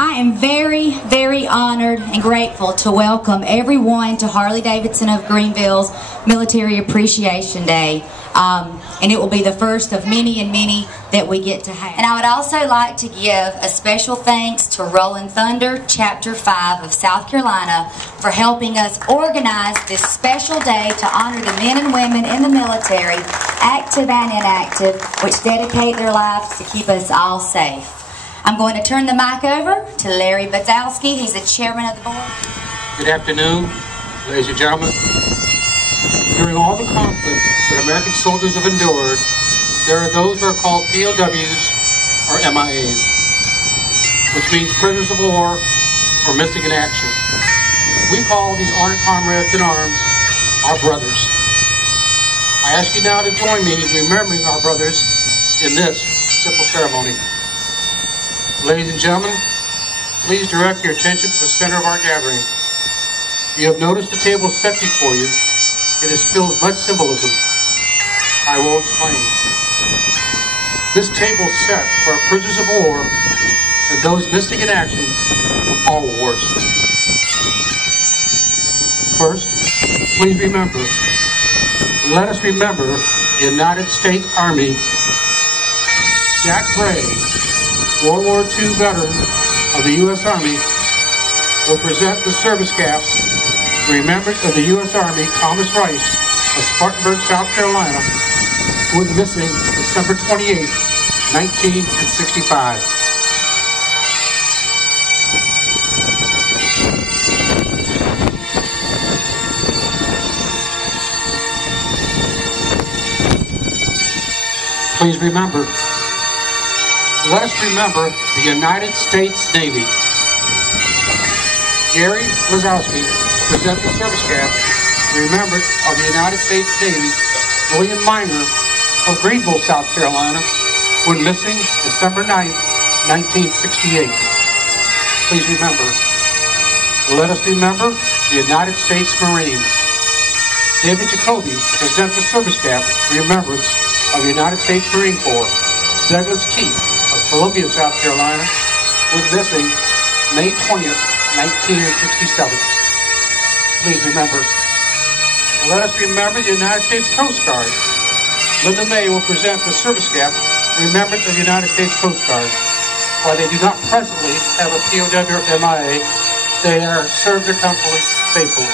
I am very, very honored and grateful to welcome everyone to Harley-Davidson of Greenville's Military Appreciation Day. And it will be the first of many and many that we get to have. And I would also like to give a special thanks to Rolling Thunder Chapter 5 of South Carolina for helping us organize this special day to honor the men and women in the military, active and inactive, which dedicate their lives to keep us all safe. I'm going to turn the mic over to Larry Bazowski. He's the chairman of the board. Good afternoon, ladies and gentlemen. During all the conflicts that American soldiers have endured, there are those who are called POWs or MIAs, which means prisoners of war or missing in action. We call these honored comrades in arms our brothers. I ask you now to join me in remembering our brothers in this simple ceremony. Ladies and gentlemen, please direct your attention to the center of our gathering. You have noticed the table set before you. It is filled with much symbolism. I will explain. This table is set for our prisoners of war and those missing in action of all wars. First, please remember, let us remember the United States Army. Jack Bray, World War II veteran of the U.S. Army, will present the service cap in remembrance of the U.S. Army Thomas Rice of Spartanburg, South Carolina, who went missing December 28, 1965. Please remember, let us remember the United States Navy. Gary Lazowski present the service cap in remembrance of the United States Navy William Miner of Greenville, South Carolina, who went missing December 9, 1968. Please remember. Let us remember the United States Marines. David Jacoby present the service cap in remembrance of the United States Marine Corps. Douglas Keith of Columbia, South Carolina, went missing May 20th, 1967. Please remember. Let us remember the United States Coast Guard. Linda May will present the service cap in remembrance of the United States Coast Guard. While they do not presently have a POW or MIA, they are served their country faithfully.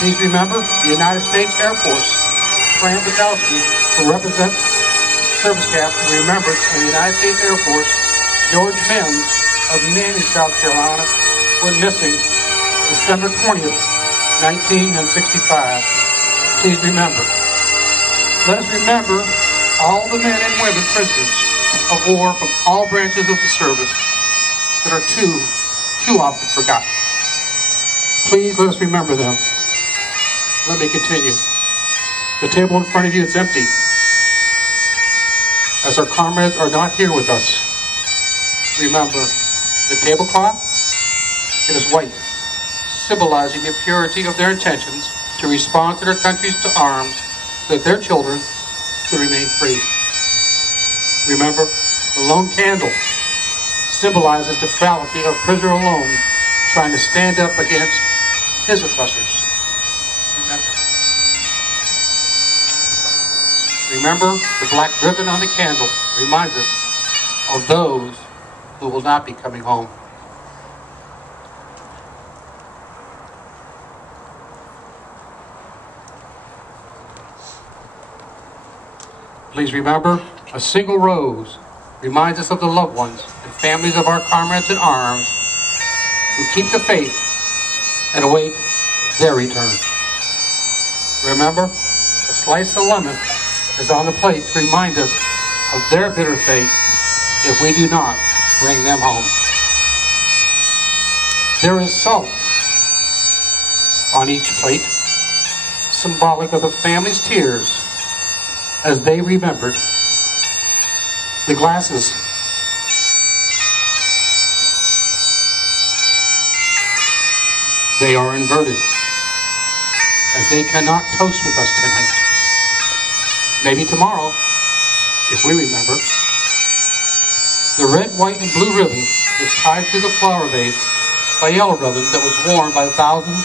Please remember the United States Air Force. Fran Bukowski will represent service cap in remembrance of the United States Air Force. George Mims of Manning, South Carolina, went missing December 20th, 1965. Please remember. Let us remember all the men and women prisoners of war from all branches of the service that are too often forgotten. Please let us remember them. Let me continue. The table in front of you is empty, as our comrades are not here with us. Remember, the tablecloth, it is white, symbolizing the purity of their intentions to respond to their countries to arms so that their children could remain free. Remember, the lone candle symbolizes the fallacy of a prisoner alone trying to stand up against his oppressors. Remember, the black ribbon on the candle reminds us of those who will not be coming home. Please remember, a single rose reminds us of the loved ones and families of our comrades in arms who keep the faith and await their return. Remember, a slice of lemon is on the plate to remind us of their bitter fate if we do not bring them home. There is salt on each plate, symbolic of the family's tears as they remembered. The glasses they are inverted, as they cannot toast with us tonight. Maybe tomorrow, if we remember. The red, white, and blue ribbon is tied to the flower vase by yellow ribbon that was worn by thousands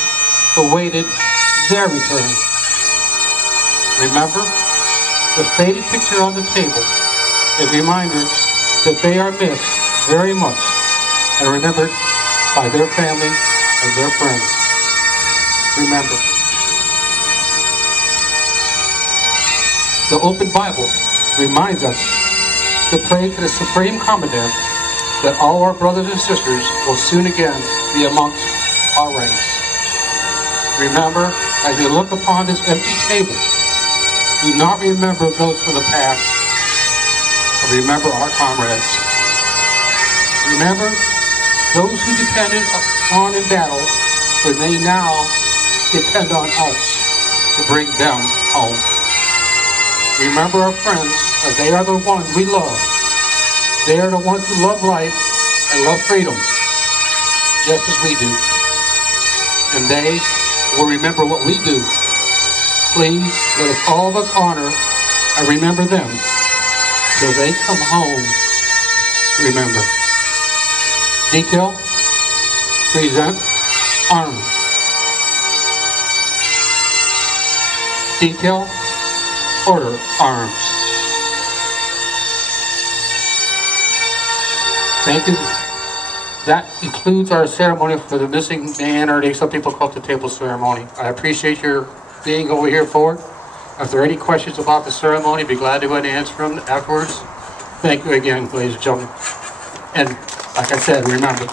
who awaited their return. Remember, the faded picture on the table is a reminder that they are missed very much and remembered by their family and their friends. Remember. The open Bible reminds us to pray to the Supreme Commandant that all our brothers and sisters will soon again be amongst our ranks. Remember, as you look upon this empty table, do not remember those from the past, but remember our comrades. Remember those who depended on in battle, for they now depend on us to bring them home. Remember our friends, as they are the ones we love. They are the ones who love life and love freedom, just as we do. And they will remember what we do. Please let us all of us honor and remember them till they come home. Remember. Detail, present, arms. Detail, order, arms. Thank you. That concludes our ceremony for the missing man, or some people call it the table ceremony. I appreciate your being over here for it. If there are any questions about the ceremony, I'd be glad to go ahead and answer them afterwards. Thank you again, ladies and gentlemen. And like I said, remember,